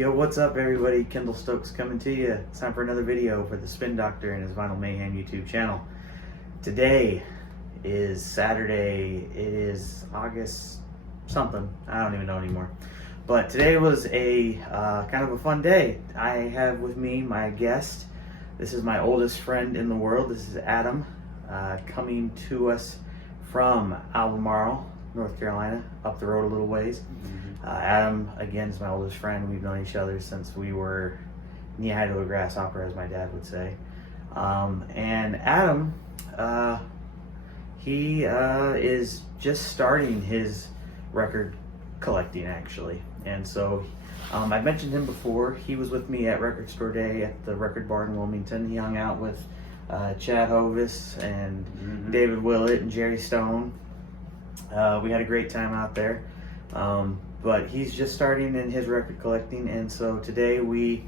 Yo, what's up everybody? Kendall Stokes coming to you. It's time for another video for the Spin Doctor and his Vinyl Mayhem YouTube channel. Today is Saturday. It is August something. I don't even know anymore. But today was a kind of a fun day. I have with me my guest. This is my oldest friend in the world. This is Adam, coming to us from Albemarle, North Carolina, up the road a little ways. Adam, again, is my oldest friend. We've known each other since we were knee-high to a grasshopper, as my dad would say. And Adam, he is just starting his record collecting, actually. And so I've mentioned him before. He was with me at Record Store Day at the Record Bar in Wilmington. He hung out with Chad Hovis and David Willett and Jerry Stone. We had a great time out there. But he's just starting in his record collecting, and so today we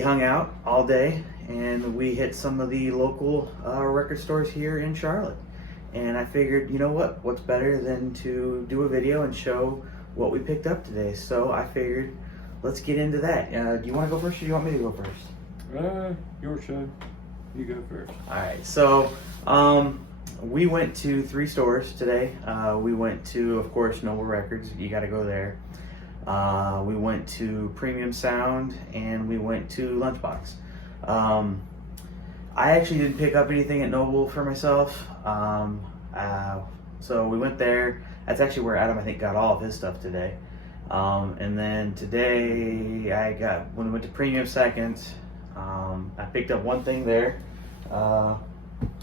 hung out all day and we hit some of the local record stores here in Charlotte. And I figured, you know what's better than to do a video and show what we picked up today. So I figured, let's get into that. Do you want to go first or do you want me to go first? Your show. You go first. All right, so we went to 3 stores today. We went to, of course, Noble Records. You got to go there. We went to Premium Sound, and we went to Lunchbox. I actually didn't pick up anything at Noble for myself. So we went there. That's actually where Adam, I think, got all of his stuff today. And then today, when we went to Premium Second, I picked up one thing there.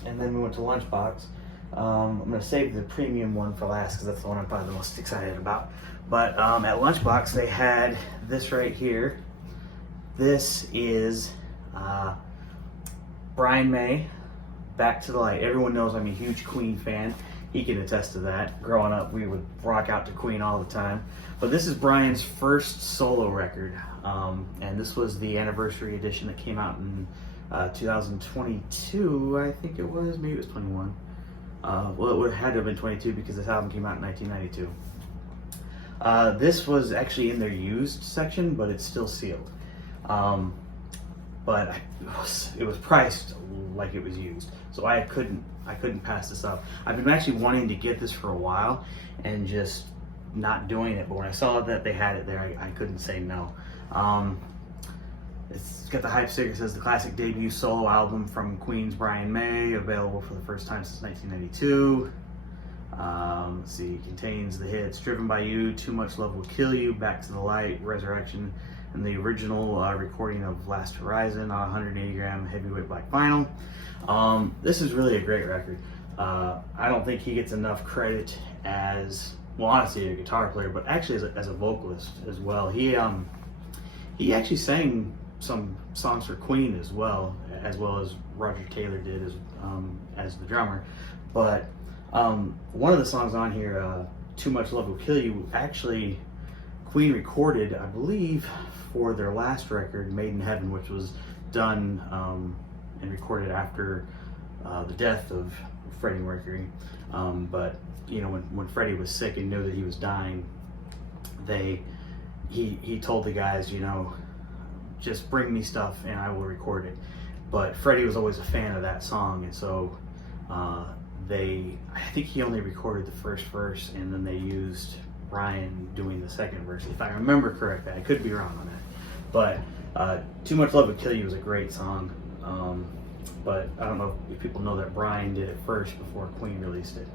And then we went to Lunchbox. I'm going to save the premium one for last because that's the one I'm probably the most excited about. But at Lunchbox, they had this right here. This is Brian May, Back to the Light. Everyone knows I'm a huge Queen fan. He can attest to that. Growing up, we would rock out to Queen all the time. But this is Brian's first solo record. And this was the anniversary edition that came out in 2022, I think it was. Maybe it was 21. Well, it would have had to have been 22 because this album came out in 1992. This was actually in their used section, but it's still sealed. But it was priced like it was used, so I couldn't pass this up. I've been actually wanting to get this for a while and just not doing it. But when I saw that they had it there, I couldn't say no. It's got the hype sticker. It says the classic debut solo album from Queen's Brian May, available for the first time since 1992. Let's see, contains the hits Driven by You, Too Much Love Will Kill You, Back to the Light, Resurrection, and the original recording of Last Horizon on 180 gram heavyweight black vinyl. This is really a great record. I don't think he gets enough credit as, well, honestly, a guitar player, but actually as a vocalist as well. He actually sang some songs for Queen as well as Roger Taylor did as the drummer. But one of the songs on here, Too Much Love Will Kill You, actually Queen recorded, I believe, for their last record, Made in Heaven, which was done and recorded after the death of Freddie Mercury. But you know, when Freddie was sick and knew that he was dying, he told the guys, you know, just bring me stuff and I will record it. But Freddie was always a fan of that song, and so I think he only recorded the first verse, and then they used Brian doing the second verse, if I remember correctly. I could be wrong on that. But Too Much Love Will Kill You was a great song. But I don't know if people know that Brian did it first before Queen released it.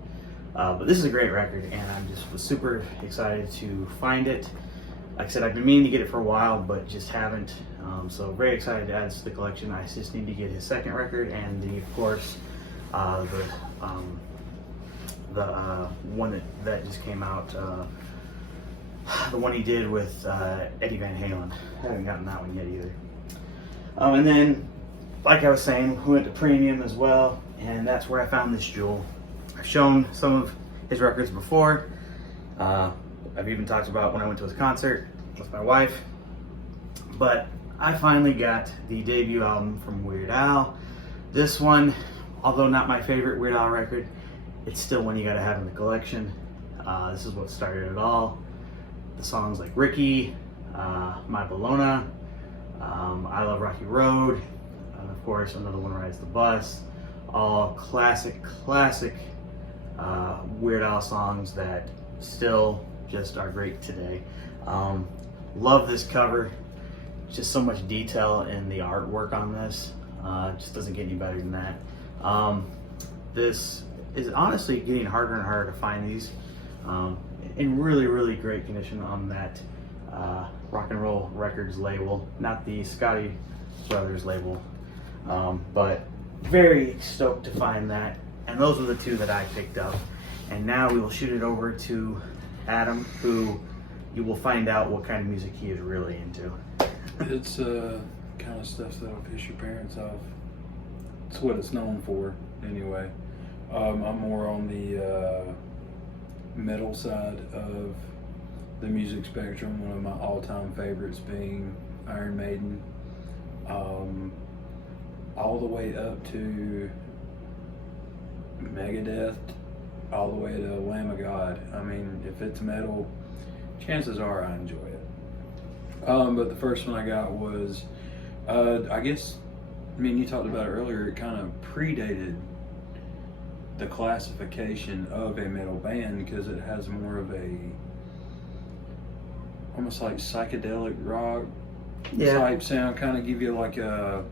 But this is a great record, and I just was super excited to find it. Like I said, I've been meaning to get it for a while, but just haven't. So very excited to add this to the collection. I just need to get his second record, and of course, the one that just came out, the one he did with Eddie Van Halen. I haven't gotten that one yet either. And then, like I was saying, we went to Premium as well, and that's where I found this jewel. I've shown some of his records before. I've even talked about when I went to his concert with my wife. But I finally got the debut album from Weird Al. This one, although not my favorite Weird Al record, it's still one you gotta have in the collection. This is what started it all. The songs like Ricky, My Bologna, I Love Rocky Road, and of course Another One Rides the Bus. All classic Weird Al songs that still just are great today. Love this cover. Just so much detail in the artwork on this. It just doesn't get any better than that. This is honestly getting harder and harder to find these in really great condition on that Rock and Roll Records label, not the Scotty Brothers label, but very stoked to find that. And those were the two that I picked up. And now we will shoot it over to Adam, who you will find out what kind of music he is really into. It's kind of stuff that'll piss your parents off. It's what it's known for, anyway. I'm more on the metal side of the music spectrum. One of my all-time favorites being Iron Maiden, all the way up to Megadeth, all the way to Lamb of God. I mean, if it's metal, chances are I enjoy it. But the first one I got was, I guess, I mean, you talked about it earlier, it kind of predated the classification of a metal band because it has more of a, almost like psychedelic rock type sound, kind of give you like a,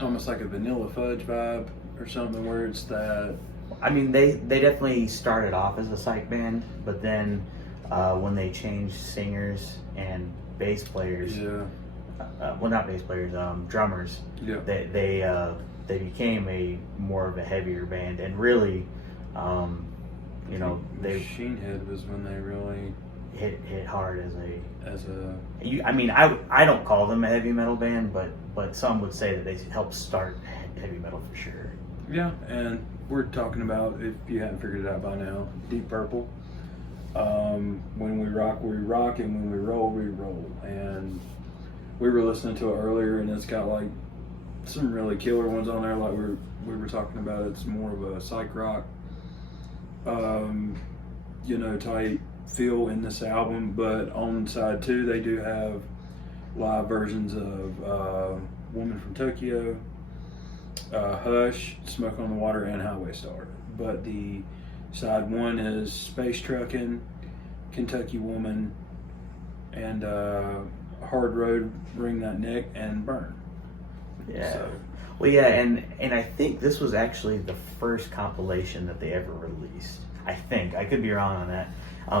almost like a Vanilla Fudge vibe or something, where it's that. I mean, they definitely started off as a psych band, but then when they changed singers and bass players, well, not bass players, drummers, they became a more of a heavier band, and really, you know, Machine Head was when they really hit hard as a. I mean, I don't call them a heavy metal band, but some would say that they helped start heavy metal for sure. Yeah, and we're talking about, if you hadn't figured it out by now, Deep Purple. When we rock, and when we roll. And we were listening to it earlier, and it's got like some really killer ones on there, like we were talking about. It's more of a psych rock, you know, type feel in this album. But on side 2, they do have live versions of Woman from Tokyo, Hush, Smoke on the Water, and Highway Star. But the side 1 is Space Truckin', Kentucky Woman, and Hard Road, Wring That Neck, and Burn. Yeah. So, well, yeah, and I think this was actually the first compilation that they ever released. I think. I could be wrong on that.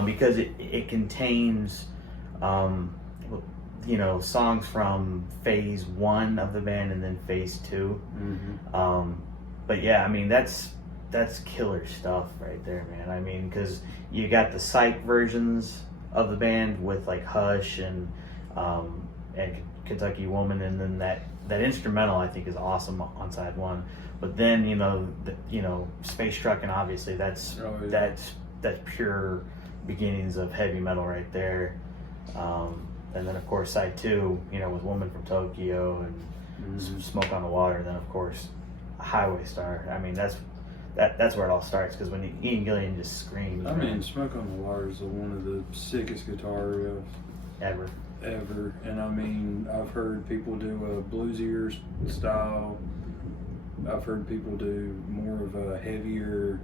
Because it contains, you know, songs from phase 1 of the band and then phase 2. mm-hmm. But yeah, I mean, that's killer stuff right there, man. I mean, because you got the psych versions of the band with like Hush and Kentucky Woman, and then that instrumental I think is awesome on side 1. But then you know Space Truckin', obviously that's pure beginnings of heavy metal right there. And then of course side 2, you know, with Woman from Tokyo and mm-hmm. Smoke on the Water. And then of course Highway Star. I mean, that's where it all starts, because when Ian Gillan just screams. I mean, Smoke on the Water is one of the sickest guitar riffs ever. And I mean, I've heard people do a bluesier style. I've heard people do more of a heavier,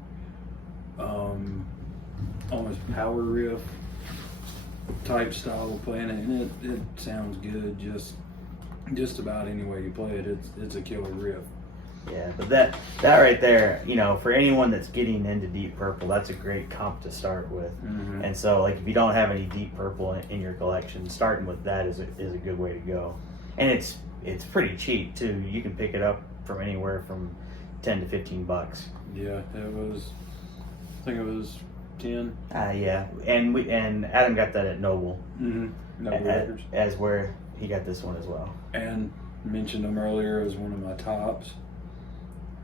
almost power riff type style of playing it, and it sounds good just about any way you play it. It's a killer riff. Yeah, but that right there, you know, for anyone that's getting into Deep Purple, that's a great comp to start with. Mm-hmm. And so, like, if you don't have any Deep Purple in your collection, starting with that is a good way to go. And it's pretty cheap too. You can pick it up from anywhere from $10 to $15. Yeah, I think it was 10. Yeah, and Adam got that at Noble. Mm-hmm. Noble Records. As where he got this one as well. And mentioned them earlier as one of my tops.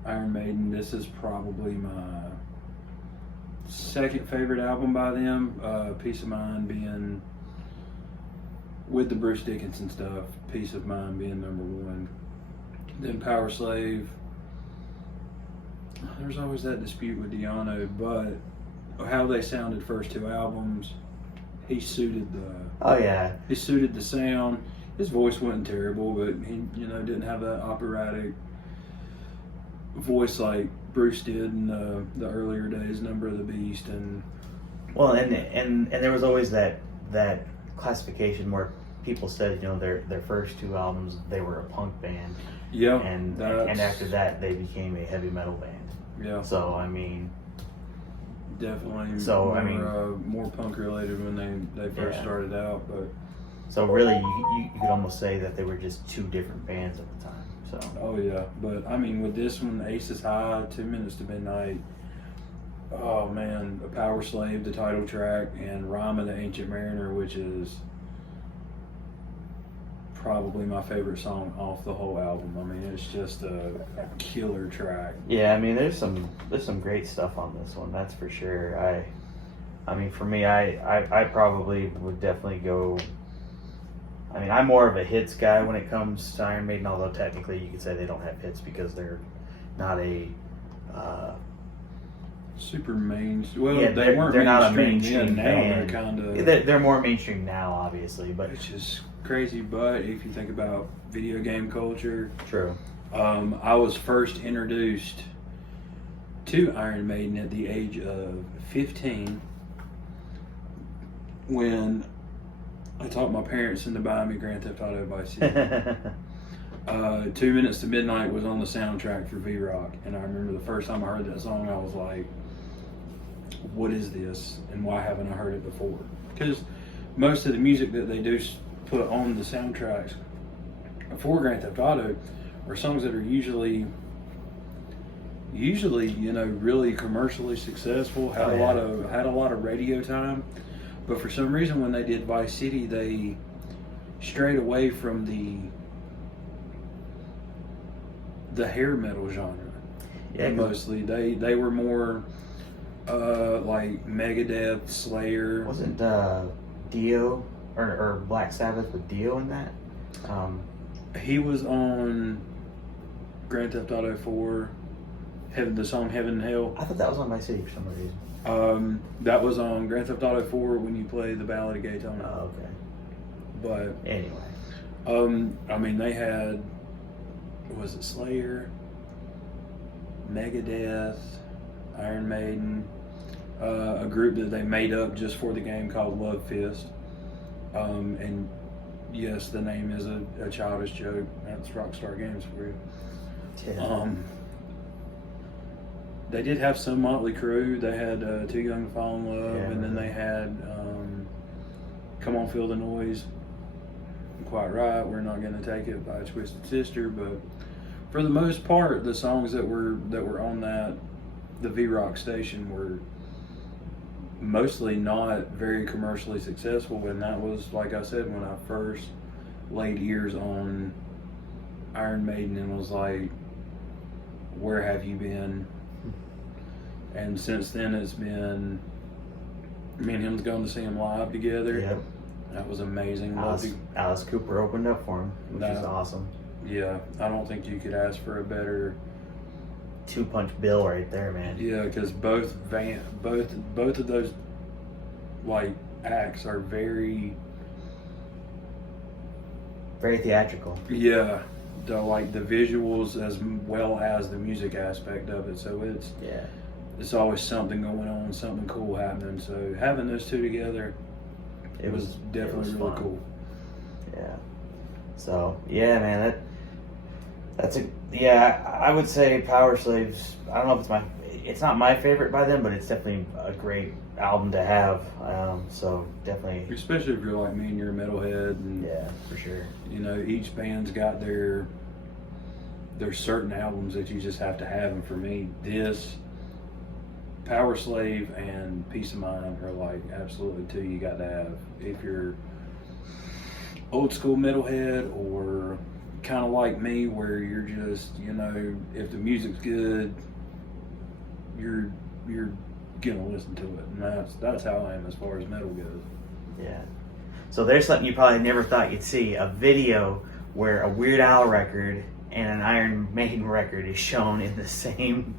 Iron Maiden, this is probably my second favorite album by them. Peace of Mind being, with the Bruce Dickinson stuff, Peace of Mind being number 1. Then Power Slave. There's always that dispute with Di'Anno, but how they sounded first 2 albums, he suited Oh yeah. the sound. His voice wasn't terrible, but he didn't have that operatic voice like Bruce did in the earlier days, Number of the Beast, and Well, and there was always that classification where people said, their first two albums they were a punk band, yeah, and after that they became a heavy metal band. yeah, So I mean, definitely. So, more, I mean- more punk related when they first Yeah. started out, but so really you could almost say that they were just two different bands at the time. So oh yeah, but I mean with this one, Aces High, 2 Minutes to Midnight. Oh man, A Power Slave, the title track, and Rhyme of the Ancient Mariner, which is probably my favorite song off the whole album. I mean, it's just a killer track. yeah, I mean there's some great stuff on this one, that's for sure. I mean for me, I probably would definitely go. I mean, I'm more of a hits guy when it comes to Iron Maiden, although technically you could say they don't have hits because they're not a. Super main. Well, Yeah, they weren't they're not a mainstream mainstream then. band. Now they're kind of. They're more mainstream now, obviously, but Which is crazy, but if you think about video game culture, true. I was first introduced to Iron Maiden at the age of 15 when I talked my parents into buying me Grand Theft Auto Vice City. 2 Minutes to Midnight was on the soundtrack for V-Rock, and I remember the first time I heard that song, I was like, what is this, and why haven't I heard it before? Because most of the music that they do put on the soundtracks for Grand Theft Auto are songs that are usually really commercially successful, had a lot of radio time, but for some reason when they did Vice City, they strayed away from the hair metal genre. Yeah, 'cause- Mostly they were more like Megadeth, Slayer. Wasn't Dio or Black Sabbath with Dio in that? He was on Grand Theft Auto 4, the song Heaven and Hell. I thought that was on Vice City for some reason. That was on Grand Theft Auto 4 when you play the Ballad of Gaytona. Oh, okay. But Anyway, I mean, they had, was it Slayer, Megadeth, Iron Maiden, a group that they made up just for the game called Love Fist. And yes, the name is a childish joke. That's Rockstar Games for you. yeah. They did have some Motley Crue. They had Too Young to Fall in Love, Yeah, and then they had Come On Feel the Noise. Quite Right, We're Not Gonna Take It by Twisted Sister. But for the most part, the songs that were on the V-Rock station were mostly not very commercially successful, and that was, like I said, when I first laid ears on Iron Maiden and was like, where have you been? And since then it's been, me and him's gone to see him live together. Yep. That was amazing. Alice Cooper opened up for him, which is No. awesome. Yeah, I don't think you could ask for a better. Two-punch bill right there, man. Yeah, because both of those like acts are very theatrical. the visuals as well as the music aspect of it. So Yeah. it's always something going on, something cool happening. So having those two together, it was definitely really fun. cool. Yeah. So yeah, man, I would say Power Slaves. I don't know if it's not my favorite by them, but it's definitely a great album to have. So definitely. Especially if you're like me and you're a metalhead, and Yeah, for sure. each band's got there's certain albums that you just have to have, and for me, this, Power Slave, and Peace of Mind are like absolutely two you got to have if you're old school metalhead, or kind of like me where you're just if the music's good, you're gonna listen to it, and that's how I am as far as metal goes. Yeah. So there's something you probably never thought you'd see: a video where a Weird Al record and an Iron Maiden record is shown in the same.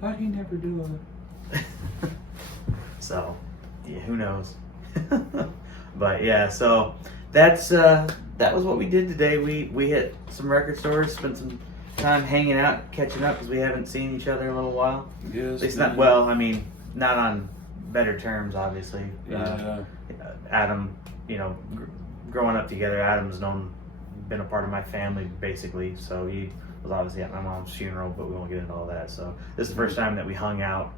Why'd he never do So, yeah, who knows? But yeah, so that's that was what we did today. We hit some record stores, spent some time hanging out, catching up because we haven't seen each other in a little while. Yes. It's not well. I mean, not on better terms, obviously. Yeah. Adam, growing up together, Adam's been a part of my family basically. So he was obviously at my mom's funeral, but we won't get into all that. So this is the first time that we hung out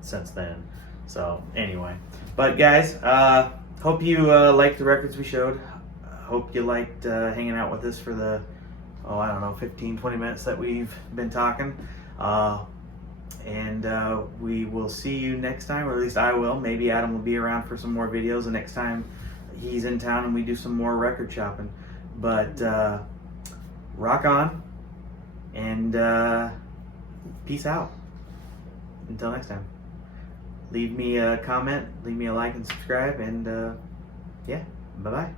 since then. So anyway, but guys, hope you liked the records we showed. Hope you liked hanging out with us for the 15, 20 minutes that we've been talking. And we will see you next time, or at least I will. Maybe Adam will be around for some more videos the next time he's in town and we do some more record shopping. But rock on, and peace out. Until next time. Leave me a comment, leave me a like and subscribe, and yeah, bye-bye.